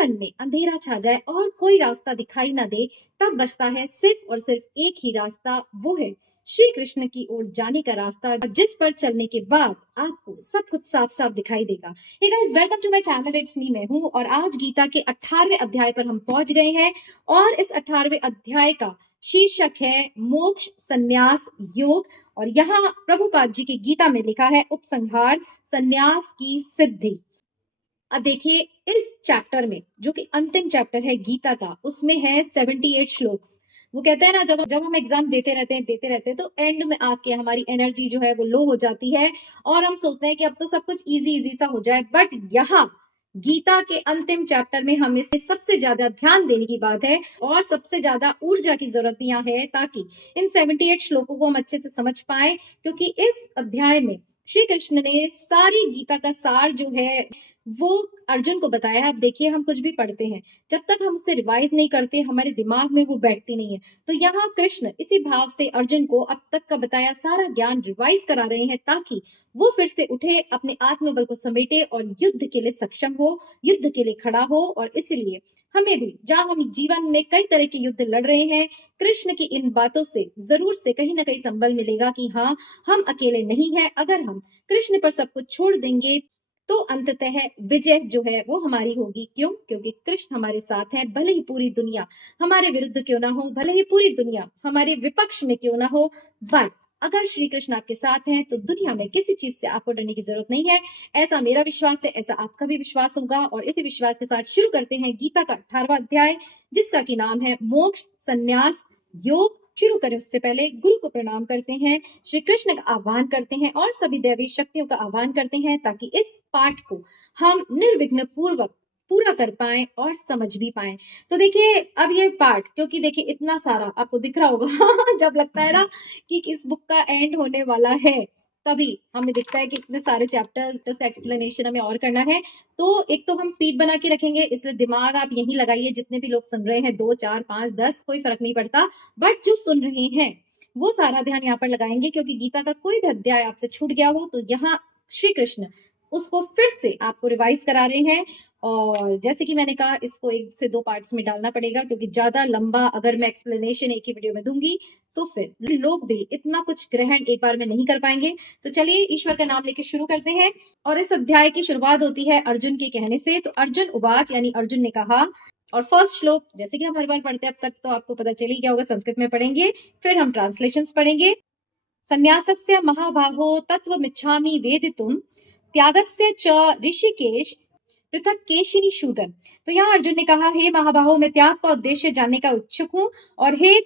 जीवन में अंधेरा छा जाए और कोई रास्ता दिखाई ना दे, तब बचता है सिर्फ और सिर्फ एक ही रास्ता, वो है श्री कृष्ण की ओर जाने का रास्ता, जिस पर चलने के बाद आपको सब कुछ साफ साफ दिखाई देगा। Hey guys, welcome to my channel, it's me, मैं हूँ। और आज गीता के 18वें अध्याय पर हम पहुंच गए हैं। और इस 18वें अध्याय का शीर्षक है मोक्ष, संन्यास, योग। और यहाँ प्रभुपाद जी की गीता में लिखा है उपसंहार, संन्यास की सिद्धि। अब देखिए, इस चैप्टर में जो कि अंतिम चैप्टर है गीता का, उसमें है 78 श्लोक्स। वो कहते हैं ना, जब जब हम एग्जाम देते रहते हैं तो एंड में आके हमारी एनर्जी जो है वो लो हो जाती है और हम सोचते हैं कि अब तो सब कुछ इजी इजी सा हो जाए। बट यहाँ गीता के अंतिम चैप्टर में हमें सबसे ज्यादा ध्यान देने की बात है और सबसे ज्यादा ऊर्जा की जरूरत यहाँ है, ताकि इन 78 श्लोकों को हम अच्छे से समझ पाए। क्योंकि इस अध्याय में श्री कृष्ण ने सारी गीता का सार जो है वो अर्जुन को बताया है। अब देखिए, हम कुछ भी पढ़ते हैं, जब तक हम उसे रिवाइज नहीं करते हमारे दिमाग में वो बैठती नहीं है। तो यहाँ कृष्ण इसी भाव से अर्जुन को अब तक का बताया सारा ज्ञान रिवाइज करा रहे हैं, ताकि वो फिर से उठे, अपने आत्मबल को समेटे और युद्ध के लिए सक्षम हो, युद्ध के लिए खड़ा हो। और इसलिए हमें भी, जहाँ हम जीवन में कई तरह के युद्ध लड़ रहे हैं, कृष्ण की इन बातों से जरूर से कहीं ना कहीं संबल मिलेगा कि हाँ, हम अकेले नहीं हैं। अगर हम कृष्ण पर सब कुछ छोड़ देंगे तो अंततः विजय जो है वो हमारी होगी। क्यों? क्योंकि कृष्ण हमारे साथ है। भले ही पूरी दुनिया हमारे विरुद्ध क्यों ना हो, भले ही पूरी दुनिया हमारे विपक्ष में क्यों ना हो, बट अगर श्री कृष्ण आपके साथ हैं तो दुनिया में किसी चीज से आपको डरने की जरूरत नहीं है। ऐसा मेरा विश्वास है, ऐसा आपका भी विश्वास होगा। और इसी विश्वास के साथ शुरू करते हैं गीता का 18वां अध्याय, जिसका की नाम है मोक्ष, संन्यास, योग। शुरू करें उससे पहले गुरु को प्रणाम करते हैं, श्री कृष्ण का आह्वान करते हैं और सभी दैवी शक्तियों का आह्वान करते हैं, ताकि इस पाठ को हम निर्विघ्न पूर्वक पूरा कर पाएं और समझ भी पाएं। तो देखिए, अब ये पाठ, क्योंकि देखिए इतना सारा आपको दिख रहा होगा जब लगता है ना कि इस बुक का एंड होने वाला है, तभी हमें दिखता है कि इतने सारे चैप्टर्स का एक्सप्लेनेशन हमें और करना है। तो एक तो हम स्पीड बना के रखेंगे, इसलिए दिमाग आप यही लगाइए। जितने भी लोग सुन रहे हैं, 2 4 5 10 कोई फर्क नहीं पड़ता, बट जो सुन रहे हैं वो सारा ध्यान यहाँ पर लगाएंगे। क्योंकि गीता का कोई भी अध्याय आपसे छूट गया हो तो यहाँ श्री कृष्ण उसको फिर से आपको रिवाइज करा रहे हैं। और जैसे कि मैंने कहा, इसको 1 से 2 पार्ट्स में डालना पड़ेगा, क्योंकि ज्यादा लंबा अगर मैं एक्सप्लेनेशन एक ही वीडियो में दूंगी तो फिर लोग भी इतना कुछ ग्रहण एक बार में नहीं कर पाएंगे। तो चलिए ईश्वर का नाम लेके शुरू करते हैं। और इस अध्याय की शुरुआत होती है अर्जुन के कहने से। तो अर्जुन उवाच, यानी अर्जुन ने कहा। और फर्स्ट श्लोक, जैसे कि हम हर बार पढ़ते हैं अब तक, तो आपको पता चल ही गया होगा, संस्कृत में पढ़ेंगे, फिर हम ट्रांसलेशंस पढ़ेंगे। संन्यासस्य महाबाहो तत्वमिच्छामि वेदितुम, त्यागस्य च ऋषिकेश पृथक केशिनी शूदन। तो यहाँ अर्जुन ने कहा, हे महाबाहो, मैं त्याग का उद्देश्य जानने का इच्छुक हूँ। और हे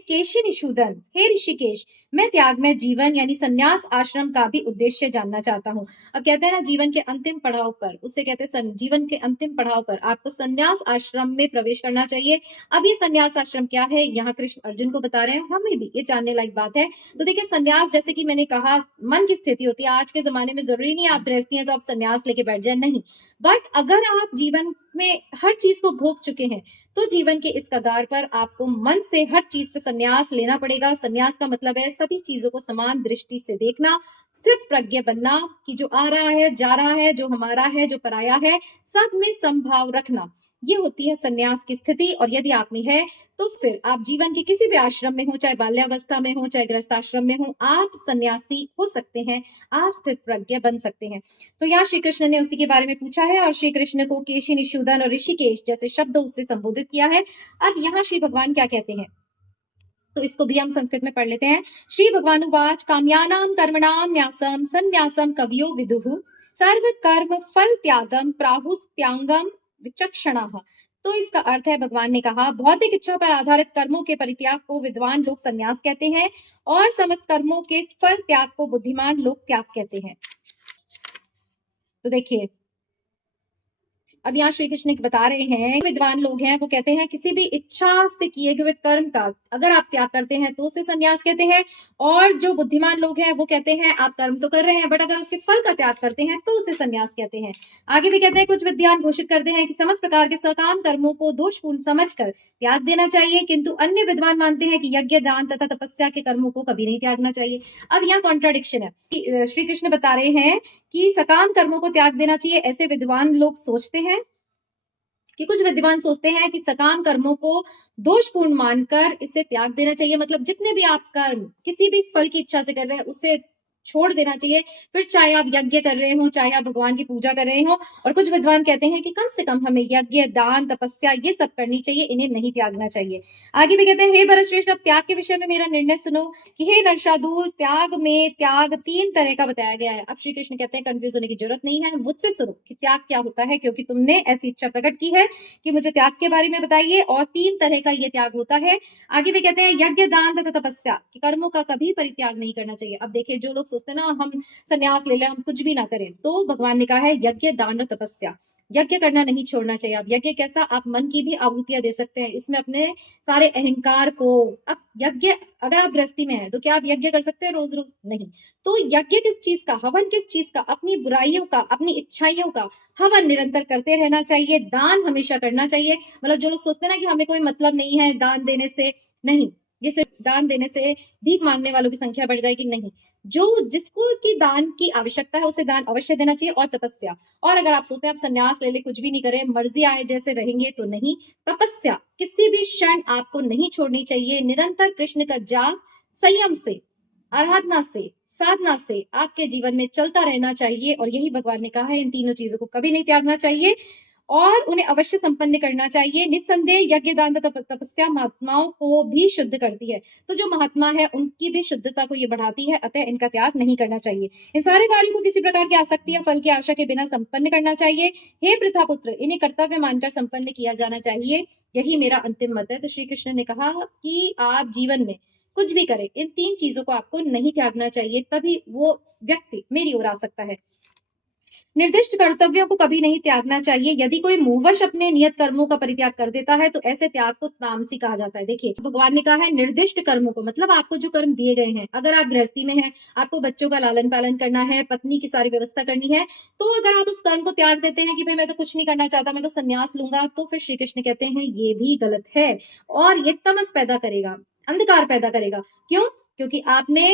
केशिनी शूदन, हे ऋषिकेश, मैं त्याग में जीवन यानी संन्यास आश्रम का भी उद्देश्य जानना चाहता हूँ। अब कहते हैं ना, जीवन के अंतिम पड़ाव पर, उसे कहते हैं जीवन के अंतिम पड़ाव पर आपको संन्यास आश्रम में प्रवेश करना चाहिए। अब ये संन्यास आश्रम क्या है, यहाँ कृष्ण अर्जुन को बता रहे हैं, हमें भी ये जानने लायक बात है। तो देखिए, संन्यास, जैसे कि मैंने कहा, मन की स्थिति होती है। आज के जमाने में जरूरी नहीं आप गृहस्थी हैं तो आप संन्यास लेके बैठ जाए, नहीं। बट अगर आप जीवन में हर चीज को भोग चुके हैं तो जीवन के इस कगार पर आपको मन से हर चीज से संन्यास लेना पड़ेगा। संन्यास का मतलब है सभी चीजों को समान दृष्टि से देखना, स्थित प्रज्ञ बनना, कि जो आ रहा है, जा रहा है, जो हमारा है, जो पराया है, सब में समभाव रखना। ये होती है संन्यास की स्थिति। और यदि आप में है तो फिर आप जीवन के किसी भी आश्रम में हो, चाहे बाल्यावस्था में हो, चाहे गृहस्थ आश्रम में हो, आप सन्यासी हो सकते हैं, आप स्थित प्रज्ञ बन सकते हैं। तो यहाँ श्री कृष्ण ने उसी के बारे में पूछा है और श्री कृष्ण को केशी, निशूदन और ऋषिकेश जैसे शब्दों से संबोधित किया है। अब यहाँ श्री भगवान क्या कहते हैं, तो इसको भी हम संस्कृत में पढ़ लेते हैं। श्री भगवान उवाच, काम्यानाम कर्मणाम न्यासम संन्यासम कवियो विदुः, सर्व कर्म फल त्यागम प्राहुस्त्यांगम विचक्षणाः। तो इसका अर्थ है, भगवान ने कहा, भौतिक इच्छा पर आधारित कर्मों के परित्याग को विद्वान लोग संन्यास कहते हैं और समस्त कर्मों के फल त्याग को बुद्धिमान लोग त्याग कहते हैं। तो देखिए, अब यहाँ श्री कृष्ण बता रहे हैं, विद्वान लोग हैं वो कहते हैं किसी भी इच्छा से किए हुए कर्म का अगर आप त्याग करते हैं तो उसे संन्यास कहते हैं। और जो बुद्धिमान लोग हैं वो कहते हैं आप कर्म तो कर रहे हैं बट अगर उसके फल का त्याग करते हैं तो उसे संन्यास कहते हैं। आगे भी कहते हैं, कुछ विद्वान घोषित करते हैं कि समस्त प्रकार के सकाम कर्मों को दोषपूर्ण समझकर त्याग देना चाहिए, किंतु अन्य विद्वान मानते हैं कि यज्ञ, दान तथा तपस्या के कर्मों को कभी नहीं त्यागना चाहिए। अब यहाँ कॉन्ट्राडिक्शन है। श्री कृष्ण बता रहे हैं कि सकाम कर्मों को त्याग देना चाहिए, ऐसे विद्वान लोग सोचते हैं, कि कुछ विद्वान सोचते हैं कि सकाम कर्मों को दोषपूर्ण मानकर इसे त्याग देना चाहिए, मतलब जितने भी आप कर्म किसी भी फल की इच्छा से कर रहे हैं उसे छोड़ देना चाहिए। फिर चाहे आप यज्ञ कर रहे हो, चाहे आप भगवान की पूजा कर रहे हो। और कुछ विद्वान कहते हैं कि कम से कम हमें यज्ञ, दान, तपस्या ये सब करनी चाहिए, इन्हें नहीं त्यागना चाहिए। आगे भी कहते हैं, हे भरतश्रेष्ठ, अब त्याग के विषय में मेरा निर्णय सुनो कि हे नरशार्दूल, त्याग में त्याग 3 तरह का बताया गया है। अब श्री कृष्ण कहते हैं कंफ्यूज होने की जरूरत नहीं है, मुझसे सुनो कि त्याग क्या होता है, क्योंकि तुमने ऐसी इच्छा प्रकट की है कि मुझे त्याग के बारे में बताइए। और 3 तरह का ये त्याग होता है। आगे वे कहते हैं, यज्ञ, दान तथा तपस्या, कि कर्मों का कभी परित्याग नहीं करना चाहिए। अब देखिए, जो लोग सोचते हैं ना हम संन्यास ले लें, हम कुछ भी ना करें, तो भगवान ने कहा है यज्ञ, दान और तपस्या, यज्ञ करना नहीं छोड़ना चाहिए। आप यज्ञ कैसा, आप मन की भी आहुतियां दे सकते हैं, इसमें अपने सारे अहंकार को। अब यज्ञ, अगर आप गृहस्थी में है तो क्या आप यज्ञ कर सकते हैं रोज रोज? नहीं। तो यज्ञ किस चीज का, हवन किस चीज का, अपनी बुराइयों का, अपनी इच्छाइयों का हवन निरंतर करते रहना चाहिए। दान हमेशा करना चाहिए। मतलब जो लोग सोचते हैं ना कि हमें कोई मतलब नहीं है दान देने से, नहीं, ये सिर्फ दान देने से भीख मांगने वालों की संख्या बढ़ जाएगी, नहीं। जो जिसको की दान की आवश्यकता है उसे दान अवश्य देना चाहिए। और तपस्या, और अगर आप सोचते हैं आप संन्यास ले ले, कुछ भी नहीं करें, मर्जी आए जैसे रहेंगे, तो नहीं। तपस्या किसी भी क्षण आपको नहीं छोड़नी चाहिए। निरंतर कृष्ण का जाप संयम से, आराधना से, साधना से आपके जीवन में चलता रहना चाहिए। और यही भगवान ने कहा है, इन तीनों चीजों को कभी नहीं त्यागना चाहिए और उन्हें अवश्य संपन्न करना चाहिए। निस्संदेह यज्ञ, दान तथा तपस्या महात्माओं को भी शुद्ध करती है। तो जो महात्मा है उनकी भी शुद्धता को ये बढ़ाती है, अतः इनका त्याग नहीं करना चाहिए। इन सारे कार्यों को किसी प्रकार की आसक्ति या फल की आशा के बिना संपन्न करना चाहिए। हे पृथा पुत्र, इन्हें कर्तव्य मानकर संपन्न किया जाना चाहिए, यही मेरा अंतिम मत है। तो श्री कृष्ण ने कहा कि आप जीवन में कुछ भी करें, इन 3 चीजों को आपको नहीं त्यागना चाहिए, तभी वो व्यक्ति मेरी ओर आ सकता है। निर्दिष्ट कर्तव्यों को कभी नहीं त्यागना चाहिए। यदि कोई मुंहवश अपने नियत कर्मों का परित्याग कर देता है तो ऐसे त्याग को तामसी कहा जाता है। देखिए, भगवान ने कहा है निर्दिष्ट कर्मों को, मतलब आपको जो कर्म दिए गए हैं, अगर आप गृहस्थी में हैं, आपको बच्चों का लालन पालन करना है, पत्नी की सारी व्यवस्था करनी है, तो अगर आप उस कर्म को त्याग देते हैं कि भाई मैं तो कुछ नहीं करना चाहता, मैं तो संन्यास लूंगा, तो फिर श्री कृष्ण कहते हैं ये भी गलत है और ये तमस पैदा करेगा, अंधकार पैदा करेगा। क्यों? क्योंकि आपने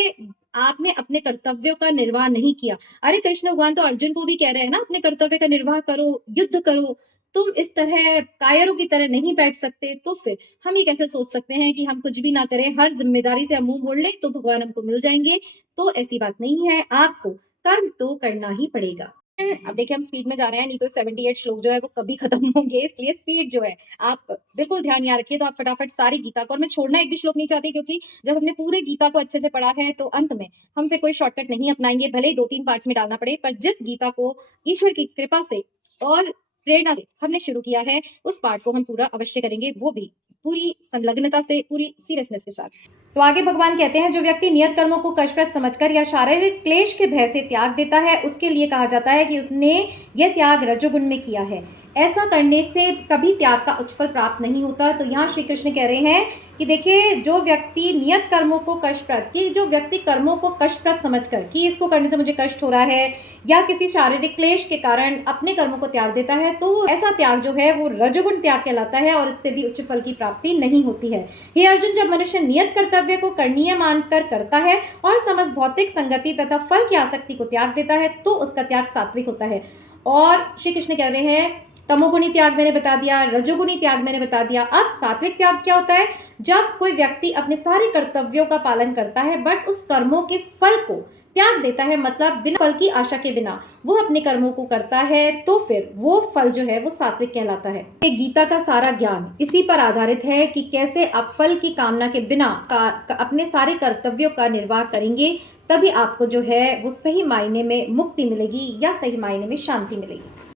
आपने अपने कर्तव्यों का निर्वाह नहीं किया। अरे कृष्ण भगवान तो अर्जुन को भी कह रहे हैं ना, अपने कर्तव्य का निर्वाह करो, युद्ध करो। तुम इस तरह कायरों की तरह नहीं बैठ सकते। तो फिर हम ये कैसे सोच सकते हैं कि हम कुछ भी ना करें, हर जिम्मेदारी से हम मुंह मोड़ लें तो भगवान हमको मिल जाएंगे? तो ऐसी बात नहीं है, आपको कर्म तो करना ही पड़ेगा। अब देखिए, हम स्पीड में जा रहे हैं, नहीं तो 78 श्लोक जो है वो कभी खत्म होंगे, इसलिए स्पीड जो है आप बिल्कुल ध्यान यहाँ रखिए। तो आप फटाफट सारी गीता को, और मैं छोड़ना एक भी श्लोक नहीं चाहती, क्योंकि जब हमने पूरे गीता को अच्छे से पढ़ा है तो अंत में हम फिर कोई शॉर्टकट नहीं अपनाएंगे, भले ही 2-3 पार्ट्स में डालना पड़े, पर जिस गीता को ईश्वर की कृपा से और प्रेरणा से हमने शुरू किया है, उस पार्ट को हम पूरा अवश्य करेंगे, वो भी पूरी संलग्नता से, पूरी सीरियसनेस के साथ। तो आगे भगवान कहते हैं, जो व्यक्ति नियत कर्मों को कष्टप्रद समझकर या शारीरिक क्लेश के भय से त्याग देता है, उसके लिए कहा जाता है कि उसने यह त्याग रजोगुण में किया है। ऐसा करने से कभी त्याग का उच्च फल प्राप्त नहीं होता। तो यहाँ श्री कृष्ण कह रहे हैं कि देखिए, जो व्यक्ति नियत कर्मों को कष्टप्रद, कि जो व्यक्ति कर्मों को कष्टप्रद समझकर कि इसको करने से मुझे कष्ट हो रहा है, या किसी शारीरिक क्लेश के कारण अपने कर्मों को त्याग देता है, तो ऐसा त्याग जो है वो रजोगुण त्याग कहलाता है और इससे भी उच्च फल की प्राप्ति नहीं होती है। हे अर्जुन, जब मनुष्य नियत कर्तव्य को करणीय मानकर करता है और समस्त भौतिक संगति तथा फल की आसक्ति को त्याग देता है, तो उसका त्याग सात्विक होता है। और श्री कृष्ण कह रहे हैं, तमोगुणी त्याग मैंने बता दिया, रजोगुणी त्याग मैंने बता दिया, अब सात्विक त्याग क्या होता है? जब कोई व्यक्ति अपने सारे कर्तव्यों का पालन करता है बट उस कर्मों के फल को त्याग देता है, मतलब बिना फल की आशा के बिना वो अपने कर्मों को करता है, तो फिर वो फल जो है वो सात्विक कहलाता है। ये गीता का सारा ज्ञान इसी पर आधारित है कि कैसे आप फल की कामना के बिना अपने सारे कर्तव्यों का निर्वाह करेंगे, तभी आपको जो है वो सही मायने में मुक्ति मिलेगी या सही मायने में शांति मिलेगी।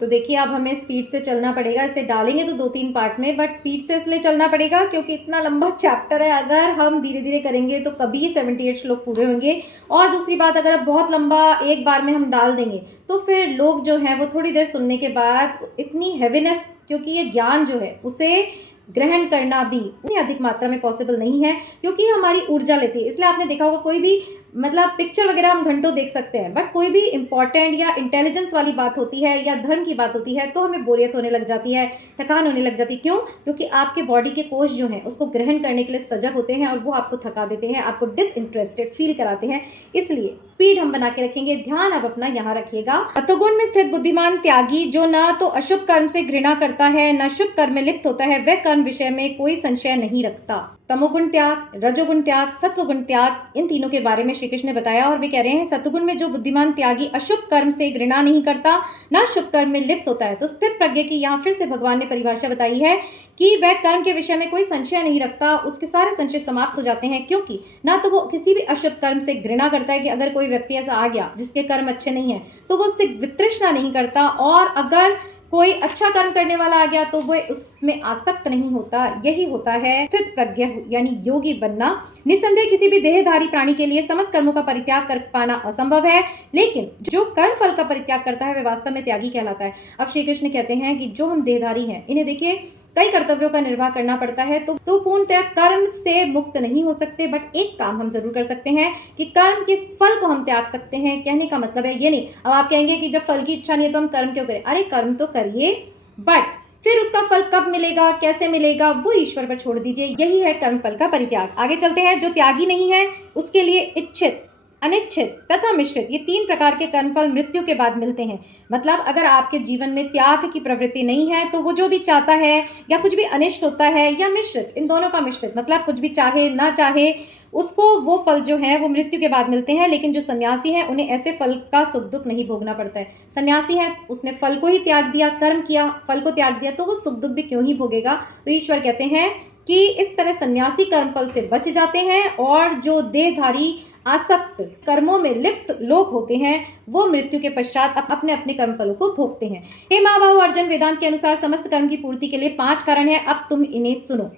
तो देखिए, अब हमें स्पीड से चलना पड़ेगा, इसे डालेंगे तो 2-3 पार्ट्स में, बट स्पीड से इसलिए चलना पड़ेगा क्योंकि इतना लंबा चैप्टर है। अगर हम धीरे धीरे करेंगे तो कभी ये 78 श्लोक पूरे होंगे। और दूसरी बात, अगर अब बहुत लंबा एक बार में हम डाल देंगे तो फिर लोग जो हैं वो थोड़ी देर सुनने के बाद इतनी हैवीनेस, क्योंकि ये ज्ञान जो है उसे ग्रहण करना भी उतनी अधिक मात्रा में पॉसिबल नहीं है, क्योंकि हमारी ऊर्जा लेती है। इसलिए आपने देखा होगा कोई भी मतलब पिक्चर वगैरह हम घंटों देख सकते हैं, बट कोई भी इंपॉर्टेंट या इंटेलिजेंस वाली बात होती है या धर्म की बात होती है तो हमें बोरियत होने लग जाती है, थकान होने लग जाती है। क्यों? क्योंकि आपके बॉडी के कोष जो हैं उसको ग्रहण करने के लिए सजग होते हैं और वो आपको थका देते हैं, आपको डिसइंटरेस्टेड फील कराते हैं। इसलिए स्पीड हम बना के रखेंगे। ध्यान आप अपना यहाँ रखिएगा। सत्वगुण में स्थित बुद्धिमान त्यागी, जो न तो अशुभ कर्म से घृणा करता है न शुभ कर्म में लिप्त होता है, वह कर्म विषय में कोई संशय नहीं रखता। तमोगुण त्याग, रजोगुण त्याग, सत्वगुण त्याग, इन तीनों के बारे में श्री कृष्ण ने बताया और वे कह रहे हैं सत्वगुण में जो बुद्धिमान त्यागी अशुभ कर्म से घृणा नहीं करता, ना शुभ कर्म में लिप्त होता है। तो स्थित प्रज्ञ की यहाँ फिर से भगवान ने परिभाषा बताई है कि वह कर्म के विषय में कोई संशय नहीं रखता, उसके सारे संशय समाप्त हो जाते हैं, क्योंकि ना तो वो किसी भी अशुभ कर्म से घृणा करता है कि अगर कोई व्यक्ति ऐसा आ गया जिसके कर्म अच्छे नहीं है तो वो उससे वितृष्णा नहीं करता, और अगर कोई अच्छा कर्म करने वाला आ गया तो वो उसमें आसक्त नहीं होता। यही होता है स्थित प्रज्ञ यानी योगी बनना। निसंदेह किसी भी देहधारी प्राणी के लिए समस्त कर्मों का परित्याग कर पाना असंभव है, लेकिन जो कर्म फल का परित्याग करता है वह वास्तव में त्यागी कहलाता है। अब श्री कृष्ण कहते हैं कि जो हम देहधारी हैं इन्हें देखिए कई कर्तव्यों का निर्वाह करना पड़ता है, तो पूर्णतः कर्म से मुक्त नहीं हो सकते, बट एक काम हम जरूर कर सकते हैं कि कर्म के फल को हम त्याग सकते हैं। कहने का मतलब है ये नहीं, अब आप कहेंगे कि जब फल की इच्छा नहीं है तो हम कर्म क्यों करें? अरे कर्म तो करिए, बट फिर उसका फल कब मिलेगा, कैसे मिलेगा, वो ईश्वर पर छोड़ दीजिए। यही है कर्म फल का परित्याग। आगे चलते हैं। जो त्यागी नहीं है उसके लिए इच्छित, अनिच्छित तथा मिश्रित, ये तीन प्रकार के कर्मफल मृत्यु के बाद मिलते हैं। मतलब अगर आपके जीवन में त्याग की प्रवृत्ति नहीं है तो वो जो भी चाहता है या कुछ भी अनिष्ट होता है या मिश्रित, इन दोनों का मिश्रित, मतलब कुछ भी चाहे ना चाहे उसको वो फल जो है वो मृत्यु के बाद मिलते हैं। लेकिन जो सन्यासी है उन्हें ऐसे फल का सुख दुख नहीं भोगना पड़ता है। सन्यासी है, उसने फल को ही त्याग दिया, कर्म किया, फल को त्याग दिया, तो वो सुख दुख भी क्यों ही भोगेगा। तो ईश्वर कहते हैं कि इस तरह सन्यासी कर्म फल से बच जाते हैं, और जो देहधारी आसक्त कर्मों में लिप्त लोग होते हैं वो मृत्यु के पश्चात अपने अपने कर्म फलों को भोगते हैं। हे महाबाहु अर्जुन, वेदांत के अनुसार समस्त कर्म की पूर्ति के लिए 5 कारण है, अब तुम इन्हें सुनो।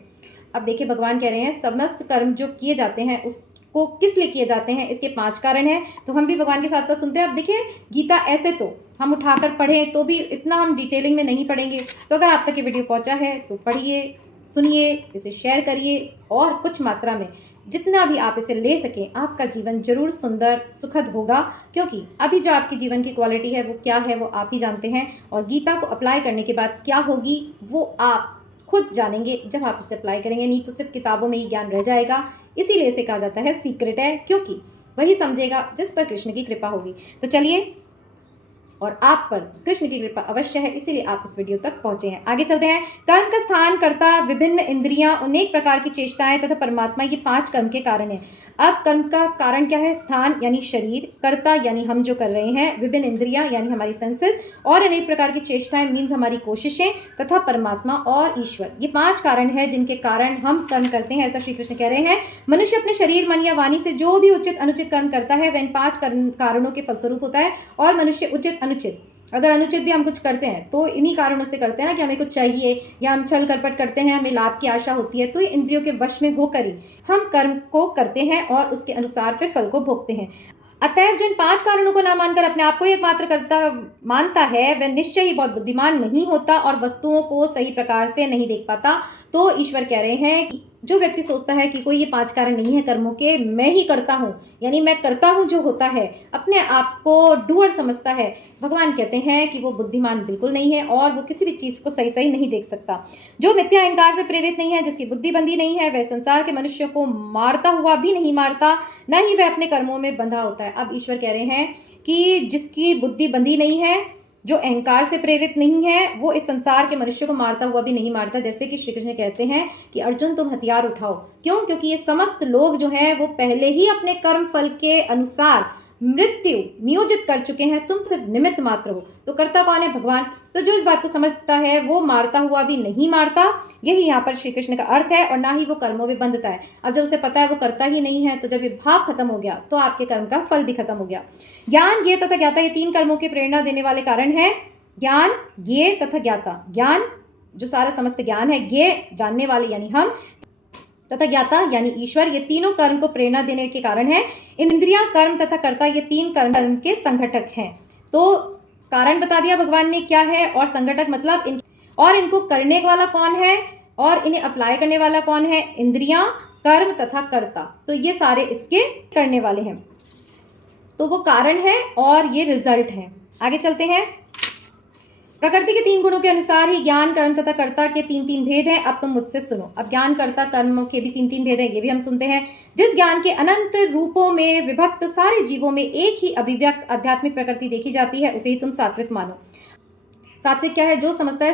अब देखिए भगवान कह रहे हैं समस्त कर्म जो किए जाते हैं उसको किस लिए किए जाते हैं, इसके 5 कारण हैं। तो हम भी भगवान के साथ साथ सुनते हैं। अब देखिए गीता ऐसे तो हम उठाकर पढ़ें तो भी इतना हम डिटेलिंग में नहीं पढ़ेंगे, तो अगर आप तक ये वीडियो पहुंचा है तो पढ़िए, सुनिए, इसे शेयर करिए, और कुछ मात्रा में जितना भी आप इसे ले सकें आपका जीवन जरूर सुंदर सुखद होगा। क्योंकि अभी जो आपकी जीवन की क्वालिटी है वो क्या है वो आप ही जानते हैं, और गीता को अप्लाई करने के बाद क्या होगी वो आप खुद जानेंगे जब आप इसे अप्लाई करेंगे। नहीं तो सिर्फ किताबों में ही ज्ञान रह जाएगा। इसीलिए इसे कहा जाता है सीक्रेट है, क्योंकि वही समझेगा जिस पर कृष्ण की कृपा होगी। तो चलिए, और आप पर कृष्ण की कृपा अवश्य है, इसीलिए आप इस वीडियो तक पहुंचे हैं। आगे चलते हैं। कर्म का स्थान, कर्ता, विभिन्न इंद्रियां, अनेक प्रकार की चेष्टाएं तथा परमात्मा, ये 5 कर्म के कारण हैं। अब कर्म का कारण क्या है? स्थान यानी शरीर, कर्ता यानी हम जो कर रहे हैं, विभिन्न इंद्रियां यानी हमारी सेंसेस, और अनेक प्रकार की चेष्टाएं मीन्स हमारी कोशिशें, तथा परमात्मा और ईश्वर, ये 5 कारण हैं जिनके कारण हम कर्म करते हैं। ऐसा श्री कृष्ण कह रहे हैं। मनुष्य अपने शरीर, मन या वाणी से जो भी उचित अनुचित कर्म करता है वह इन 5 कारणों के फलस्वरूप होता है। और मनुष्य उचित अनुचित, अगर अनुचित भी हम कुछ करते हैं तो इन्हीं कारणों से करते हैं ना, कि हमें कुछ चाहिए या हम छल करपट करते हैं, हमें लाभ की आशा होती है, तो ये इंद्रियों के वश में होकर ही हम कर्म को करते हैं और उसके अनुसार फिर फल को भोगते हैं। अतएव जो इन 5 कारणों को ना मानकर अपने आप को ही एकमात्र कर्ता मानता है वह निश्चय ही बहुत बुद्धिमान नहीं होता और वस्तुओं को सही प्रकार से नहीं देख पाता। तो ईश्वर कह रहे हैं कि जो व्यक्ति सोचता है कि कोई ये 5 कारण नहीं है कर्मों के, मैं ही करता हूँ, यानी मैं करता हूँ जो होता है, अपने आप को डूअर समझता है, भगवान कहते हैं कि वो बुद्धिमान बिल्कुल नहीं है और वो किसी भी चीज़ को सही सही नहीं देख सकता। जो मिथ्या अहंकार से प्रेरित नहीं है, जिसकी बुद्धि बंधी नहीं है, वह संसार के मनुष्यों को मारता हुआ भी नहीं मारता, न ही वह अपने कर्मों में बंधा होता है। अब ईश्वर कह रहे हैं कि जिसकी बुद्धि बंधी नहीं है, जो अहंकार से प्रेरित नहीं है, वो इस संसार के मनुष्य को मारता हुआ भी नहीं मारता। जैसे कि श्री कृष्ण कहते हैं कि अर्जुन तुम हथियार उठाओ। क्यों? क्योंकि ये समस्त लोग जो हैं वो पहले ही अपने कर्म फल के अनुसार मृत्यु नियोजित कर चुके हैं, तुम सिर्फ निमित्त मात्र हो। तो कर्ता कौन है? भगवान। तो जो इस बात को समझता है वो मारता हुआ भी नहीं मारता, यही यहाँ पर श्री कृष्ण का अर्थ है, और ना ही वो कर्मों में बंधता है। अब जब उसे पता है वो करता ही नहीं है, तो जब ये भाव खत्म हो गया तो आपके कर्म का फल भी खत्म हो गया। ज्ञान, ज्ञेय तथा ज्ञाता, ये 3 कर्मों की प्रेरणा देने वाले कारण है। ज्ञान, ज्ञेय तथा ज्ञाता। ज्ञान जो सारा समस्त ज्ञान है, ज्ञेय जानने वाले यानी हम, तथा ज्ञाता यानी ईश्वर, ये तीनों कर्म को प्रेरणा देने के कारण है। इंद्रियां, कर्म तथा कर्ता, ये 3 कर्म के संघटक हैं। तो कारण बता दिया भगवान ने क्या है, और संघटक मतलब और इनको करने वाला कौन है और इन्हें अप्लाई करने वाला कौन है? इंद्रियां, कर्म तथा कर्ता। तो ये सारे इसके करने वाले हैं। तो वो कारण है और ये रिजल्ट है। आगे चलते हैं। प्रकृति के 3 गुणों के अनुसार ही ज्ञान, कर्म तथा कर्ता के 3-3 भेद हैं। अब तुम मुझसे सुनो। अब ज्ञान, कर्ता, कर्म के भी 3-3 भेद हैं, ये भी हम सुनते हैं। जिस ज्ञान के अनंत रूपों में विभक्त सारे जीवों में एक ही अभिव्यक्त आध्यात्मिक प्रकृति देखी जाती है, उसे ही तुम सात्विक मानो। सात्विक क्या है? जो समझता है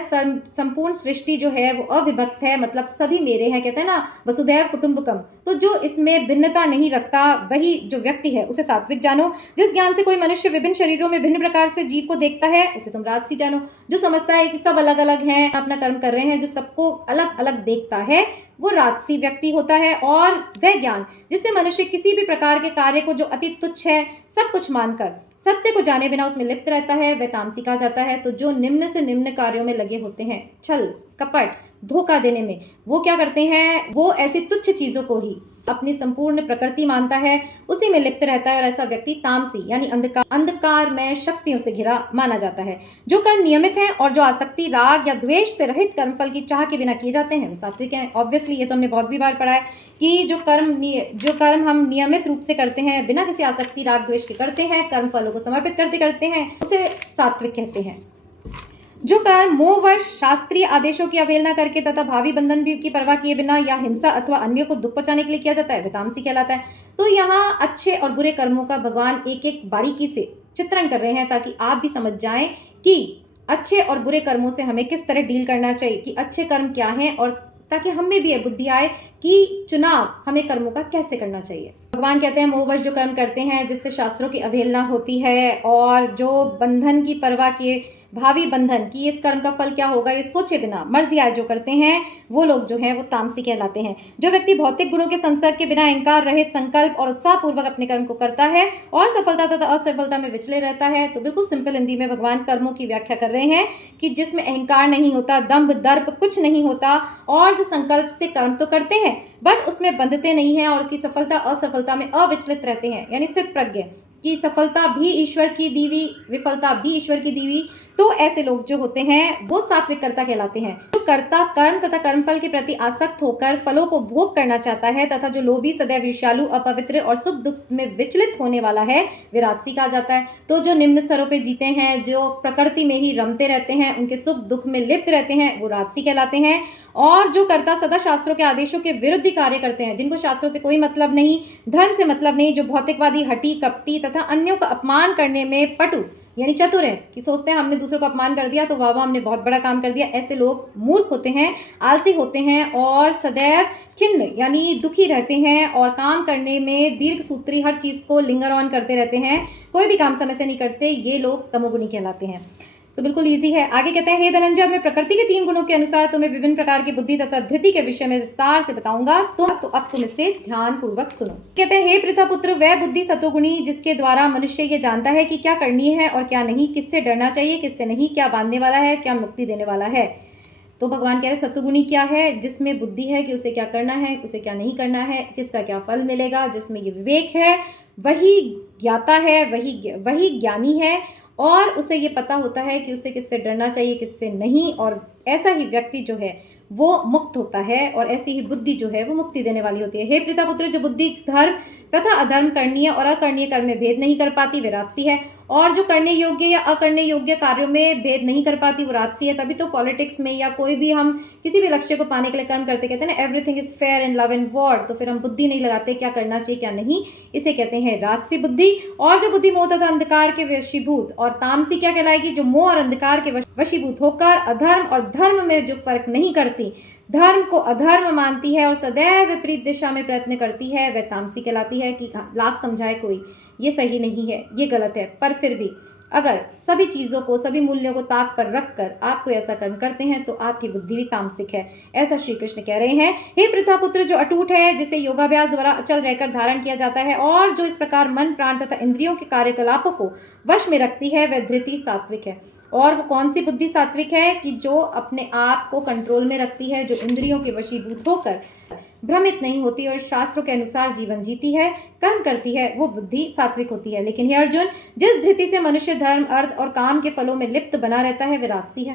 संपूर्ण सृष्टि जो है वो अविभक्त है, मतलब सभी मेरे हैं, कहते हैं ना वसुधैव कुटुंबकम। तो जो इसमें भिन्नता नहीं रखता वही जो व्यक्ति है उसे सात्विक जानो। जिस ज्ञान से कोई मनुष्य विभिन्न शरीरों में भिन्न प्रकार से जीव को देखता है उसे तुम राजसी जानो। जो समझता है कि सब अलग अलग हैं, अपना कर्म कर रहे हैं, जो सबको अलग अलग देखता है वो राजसी व्यक्ति होता है। और वह ज्ञान जिससे मनुष्य किसी भी प्रकार के कार्य को जो अति तुच्छ है सब कुछ मानकर सत्य को जाने बिना उसमें लिप्त रहता है वह तामसी कहा जाता है। तो जो निम्न से निम्न कार्यों में लगे होते हैं, छल कपट धोखा देने में, वो क्या करते हैं? वो ऐसी तुच्छ चीजों को ही अपनी संपूर्ण प्रकृति मानता है, उसी में लिप्त रहता है और ऐसा व्यक्ति तामसी यानी अंधकार में शक्तियों से घिरा माना जाता है। जो कर्म नियमित हैं और जो आसक्ति, राग या द्वेष से रहित कर्मफल की चाह के बिना किए जाते हैं वो सात्विक हैं। ऑब्वियसली ये तो हमने बहुत भी बार पढ़ा है कि जो कर्म हम नियमित रूप से करते हैं, बिना किसी आसक्ति राग द्वेष के करते हैं, कर्म फलों को समर्पित करते हैं, उसे सात्विक कहते हैं। जो कर्म मोहवश शास्त्रीय आदेशों की अवहेलना करके तथा भावी बंधन की परवाह किए बिना या हिंसा अथवा अन्य को दुख पहुंचाने के लिए किया जाता है वह तामसी कहलाता है। तो यहाँ अच्छे और बुरे कर्मों का भगवान एक एक बारीकी से चित्रण कर रहे हैं ताकि आप भी समझ जाएं कि अच्छे और बुरे कर्मों से हमें किस तरह डील करना चाहिए, कि अच्छे कर्म क्या हैं, और ताकि हमें भी बुद्धि आए कि चुनाव हमें कर्मों का कैसे करना चाहिए। भगवान कहते हैं मोहवश जो कर्म करते हैं जिससे शास्त्रों की अवहेलना होती है और जो बंधन की परवाह किए, भावी बंधन की इस कर्म का फल क्या होगा ये सोचे बिना मर्जी आए जो करते हैं वो लोग जो हैं वो तामसी कहलाते हैं। जो व्यक्ति भौतिक गुणों के संसर्ग के बिना अहंकार रहित संकल्प और उत्साहपूर्वक अपने कर्म को करता है और सफलता तथा असफलता में विचले रहता है, तो बिल्कुल सिंपल हिंदी में भगवान कर्मों की व्याख्या कर रहे हैं कि जिसमें अहंकार नहीं होता, दंभ दर्प कुछ नहीं होता, और जो संकल्प से कर्म तो करते हैं बट उसमें बंधते नहीं हैं और उसकी सफलता असफलता में अविचलित रहते हैं, यानी स्थित प्रज्ञ कि सफलता भी ईश्वर की दी हुई, विफलता भी ईश्वर की दी हुई। तो ऐसे लोग जो होते हैं वो सात्विक कर्ता कहलाते हैं। जो कर्ता कर्म तथा कर्मफल के प्रति आसक्त होकर फलों को भोग करना चाहता है तथा जो लोभी, सदैव ईर्ष्यालु, अपवित्र और सुख दुख में विचलित होने वाला है वे राजसी कहा जाता है। तो जो निम्न स्तरों पे जीते हैं, जो प्रकृति में ही रमते रहते हैं, उनके सुख दुख में लिप्त रहते हैं, वो राजसी कहलाते हैं। और जो कर्ता सदा शास्त्रों के आदेशों के विरुद्ध कार्य करते हैं, जिनको शास्त्रों से कोई मतलब नहीं, धर्म से मतलब नहीं, जो भौतिकवादी, हठी कपटी तथा अन्यों का अपमान करने में पटु यानी चतुर है, कि सोचते हैं हमने दूसरों को अपमान कर दिया तो वाह वाह हमने बहुत बड़ा काम कर दिया, ऐसे लोग मूर्ख होते हैं, आलसी होते हैं और सदैव खिन्न यानी दुखी रहते हैं और काम करने में दीर्घ सूत्री, हर चीज़ को लिंगर ऑन करते रहते हैं, कोई भी काम समय से नहीं करते, ये लोग तमोगुणी कहलाते हैं। तो बिल्कुल इजी है। आगे कहते हैं हे धनंजय, मैं प्रकृति के 3 गुणों के अनुसार तुम्हें विभिन्न प्रकार की बुद्धि तथा धृति के विषय में विस्तार से बताऊंगा, तो अब तुम इसे ध्यान पूर्वक सुनो। कहते हैं हे पृथापुत्र, वह बुद्धि सतोगुणी जिसके द्वारा मनुष्य ये जानता है कि क्या करनी है और क्या नहीं, किससे डरना चाहिए किससे नहीं, क्या बांधने वाला है क्या मुक्ति देने वाला है। तो भगवान कह रहे सतोगुणी क्या है? जिसमें बुद्धि है कि उसे क्या करना है, उसे क्या नहीं करना है, किसका क्या फल मिलेगा, जिसमें ये विवेक है वही ज्ञाता है, वही ज्ञानी है और उसे ये पता होता है कि उसे किससे डरना चाहिए किससे नहीं, और ऐसा ही व्यक्ति जो है वो मुक्त होता है और ऐसी ही बुद्धि जो है वो मुक्ति देने वाली होती है। हे पृथापुत्र, जो बुद्धि धर्म तथा अधर्म, करणीय और अकरणीय कर्म में भेद नहीं कर पाती वे राजसी है, और जो करने योग्य या अकरने योग्य कार्यों में भेद नहीं कर पाती वो राजसी है। तभी तो पॉलिटिक्स में या कोई भी हम किसी भी लक्ष्य को पाने के लिए कर्म करते, कहते हैं ना everything is fair in love and war, तो फिर हम बुद्धि नहीं लगाते क्या करना चाहिए क्या नहीं, इसे कहते हैं राजसी बुद्धि। और जो बुद्धि मोह तथा अंधकार के वशीभूत, और तामसी क्या कहलाएगी? जो मोह और अंधकार के वशीभूत होकर अधर्म और धर्म में जो फर्क नहीं करती, धर्म को अधर्म मानती है और सदैव विपरीत दिशा में प्रयत्न करती है, वह तामसी कहलाती है। कि लाख समझाए कोई ये सही नहीं है ये गलत है, पर फिर भी अगर सभी चीज़ों को, सभी मूल्यों को ताक पर रखकर आप कोई ऐसा कर्म करते हैं तो आपकी बुद्धि भी तामसिक है, ऐसा श्री कृष्ण कह रहे हैं। हे पृथापुत्र, जो अटूट है, जिसे योगाभ्यास द्वारा अचल रहकर धारण किया जाता है और जो इस प्रकार मन प्राण तथा इंद्रियों के कार्यकलापों को वश में रखती है, वह धृति सात्विक है। और वो कौन सी बुद्धि सात्विक है? कि जो अपने आप को कंट्रोल में रखती है, जो इंद्रियों के वशीभूत होकर भ्रमित नहीं होती और शास्त्रों के अनुसार जीवन जीती है, कर्म करती है, वो बुद्धि सात्विक होती है। लेकिन हे अर्जुन, जिस धृति से मनुष्य धर्म, अर्थ और काम के फलों में लिप्त बना रहता है, वह राजसी है।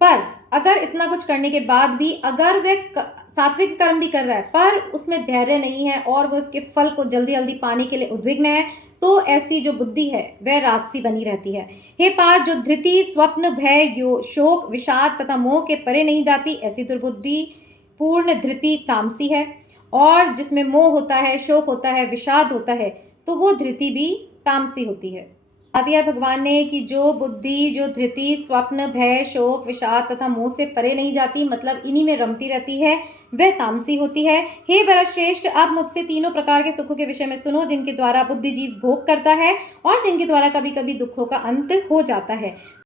पर अगर इतना कुछ करने के बाद भी अगर वह सात्विक कर्म भी कर रहा है पर उसमें धैर्य नहीं है और वो इसके फल को जल्दी जल्दी पाने के लिए उद्विग्न है, तो ऐसी जो बुद्धि है वह राजसी बनी रहती है। हे पार्थ, जो धृति, स्वप्न, भय, शोक, विषाद तथा मोह के परे नहीं जाती, ऐसी दुर्बुद्धि पूर्ण धृति तामसी है। और जिसमें मोह होता है, शोक होता है, विषाद होता है, तो वो धृति भी तामसी होती है। बता दिया भगवान ने कि जो बुद्धि, जो धृति, स्वप्न, भय, शोक, विषाद तथा मोह से परे नहीं जाती, मतलब इन्हीं में रमती रहती है, वह तामसी होती है। हे भरतश्रेष्ठ, आप मुझसे तीनों प्रकार के सुखों के विषय में सुनो, जिनके द्वारा बुद्धिजीव भोग करता है और जिनके द्वारा कभी कभी दुखों का अंत हो जाता है।